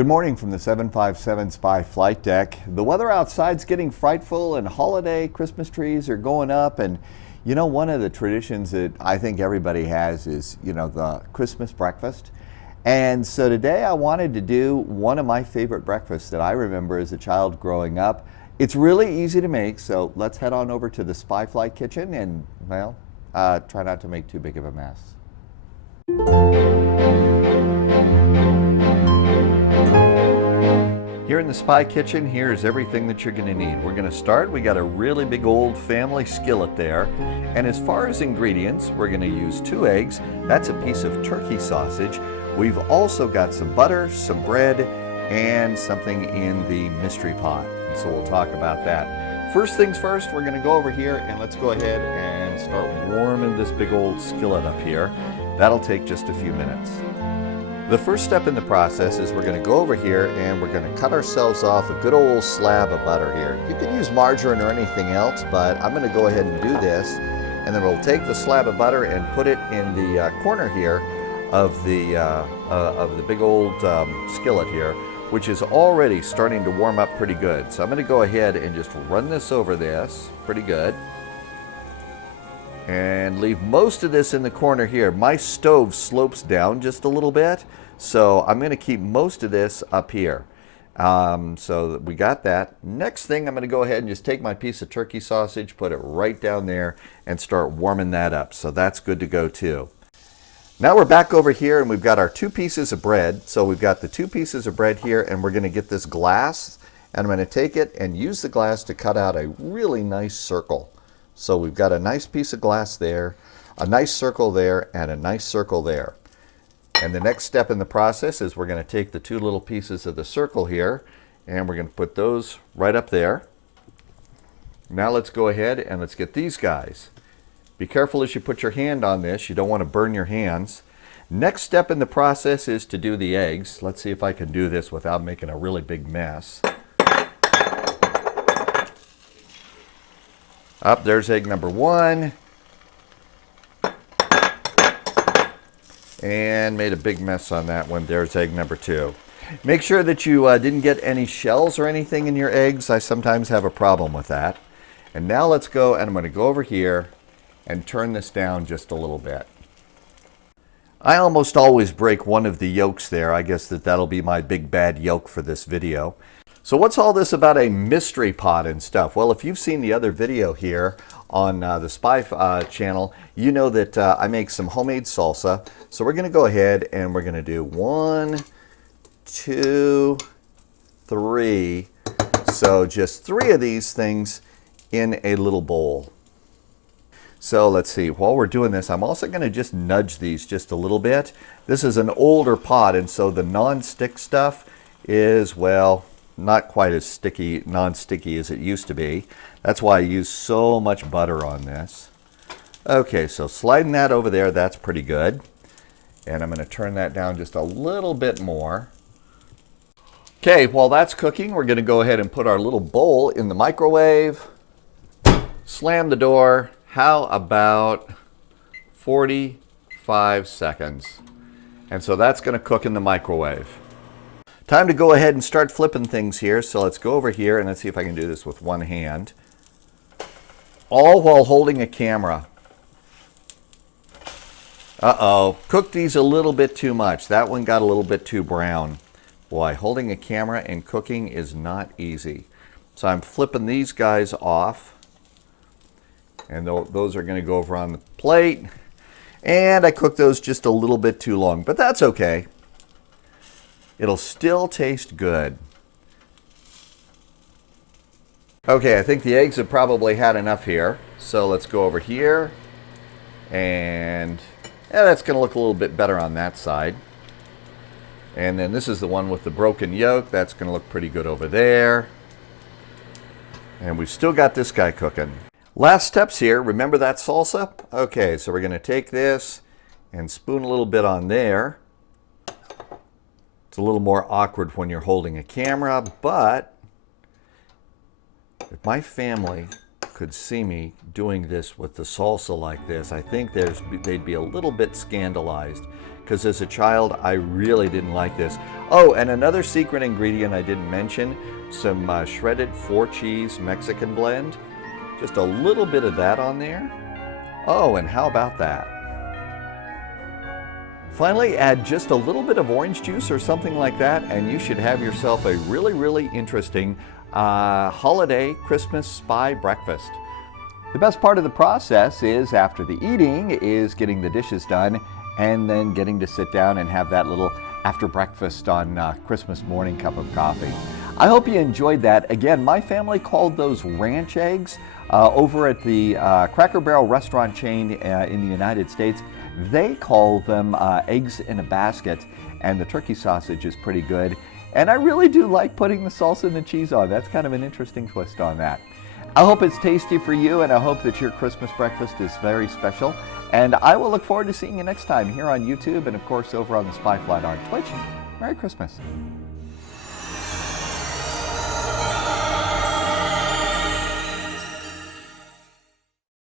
Good morning from the 757 Spy flight deck. The weather outside's getting frightful and holiday Christmas trees are going up, and you know, one of the traditions that I think everybody has is, the Christmas breakfast. And so today I wanted to do one of my favorite breakfasts that I remember as a child growing up. It's really easy to make, so let's head on over to the Spy Flight kitchen and, well, try not to make too big of a mess. Here in the Spy Kitchen, here's everything that you're going to need. We're going to start, we got a really big old family skillet there. And as far as ingredients, we're going to use 2 eggs. That's a piece of turkey sausage. We've also got some butter, some bread, and something in the mystery pot. So we'll talk about that. First things first, we're going to go over here and let's go ahead and start warming this big old skillet up here. That'll take just a few minutes. The first step in the process is we're going to go over here and we're going to cut ourselves off a good old slab of butter here. You can use margarine or anything else, but I'm going to go ahead and do this. And then we'll take the slab of butter and put it in the corner here of the big old skillet here, which is already starting to warm up pretty good. So I'm going to go ahead and just run this over this pretty good. And leave most of this in the corner here. My stove slopes down just a little bit, so I'm going to keep most of this up here. So we got that. Next thing, I'm going to go ahead and just take my piece of turkey sausage, put it right down there, and start warming that up. So that's good to go too. Now we're back over here and we've got our 2 pieces of bread. So we've got the 2 pieces of bread here, and we're going to get this glass, and I'm going to take it and use the glass to cut out a really nice circle. So we've got a nice piece of glass there, a nice circle there, and a nice circle there. And the next step in the process is we're going to take the 2 little pieces of the circle here, and we're going to put those right up there. Now let's go ahead and let's get these guys. Be careful as you put your hand on this. You don't want to burn your hands. Next step in the process is to do the eggs. Let's see if I can do this without making a really big mess. Up, there's egg number 1. And made a big mess on that one. There's egg number 2. Make sure that you didn't get any shells or anything in your eggs. I sometimes have a problem with that. And now let's go, and I'm going to go over here and turn this down just a little bit. I almost always break one of the yolks there. I guess that'll be my big bad yolk for this video. So what's all this about a mystery pot and stuff? Well, if you've seen the other video here on the Spy channel, you know that I make some homemade salsa. So we're going to go ahead and we're going to do 1, 2, 3. So just 3 of these things in a little bowl. So let's see, while we're doing this, I'm also going to just nudge these just a little bit. This is an older pot, and so the non-stick stuff is, well, not quite as sticky, non-sticky as it used to be. That's why I use so much butter on this. Okay, so sliding that over there, that's pretty good. And I'm going to turn that down just a little bit more. Okay, while that's cooking, we're going to go ahead and put our little bowl in the microwave. Slam the door. How about 45 seconds? And so that's going to cook in the microwave. Time to go ahead and start flipping things here. So let's go over here and let's see if I can do this with one hand. All while holding a camera. Uh-oh, cooked these a little bit too much. That one got a little bit too brown. Boy, holding a camera and cooking is not easy. So I'm flipping these guys off. And those are going to go over on the plate. And I cooked those just a little bit too long, but that's okay. It'll still taste good. Okay, I think the eggs have probably had enough here. So let's go over here. And that's going to look a little bit better on that side. And then this is the one with the broken yolk. That's going to look pretty good over there. And we've still got this guy cooking. Last steps here. Remember that salsa? Okay, so we're going to take this and spoon a little bit on there. It's a little more awkward when you're holding a camera, but if my family could see me doing this with the salsa like this, I think they'd be a little bit scandalized, because as a child, I really didn't like this. Oh, and another secret ingredient I didn't mention, some shredded 4-cheese Mexican blend. Just a little bit of that on there. Oh, and how about that? Finally, add just a little bit of orange juice or something like that, and you should have yourself a really, really interesting holiday Christmas spy breakfast. The best part of the process is, after the eating, is getting the dishes done and then getting to sit down and have that little after breakfast on Christmas morning cup of coffee. I hope you enjoyed that. Again, my family called those ranch eggs. Over at the Cracker Barrel restaurant chain in the United States, they call them eggs in a basket, and the turkey sausage is pretty good. And I really do like putting the salsa and the cheese on. That's kind of an interesting twist on that. I hope it's tasty for you, and I hope that your Christmas breakfast is very special. And I will look forward to seeing you next time here on YouTube and, of course, over on the Spy Flat on Twitch. Merry Christmas.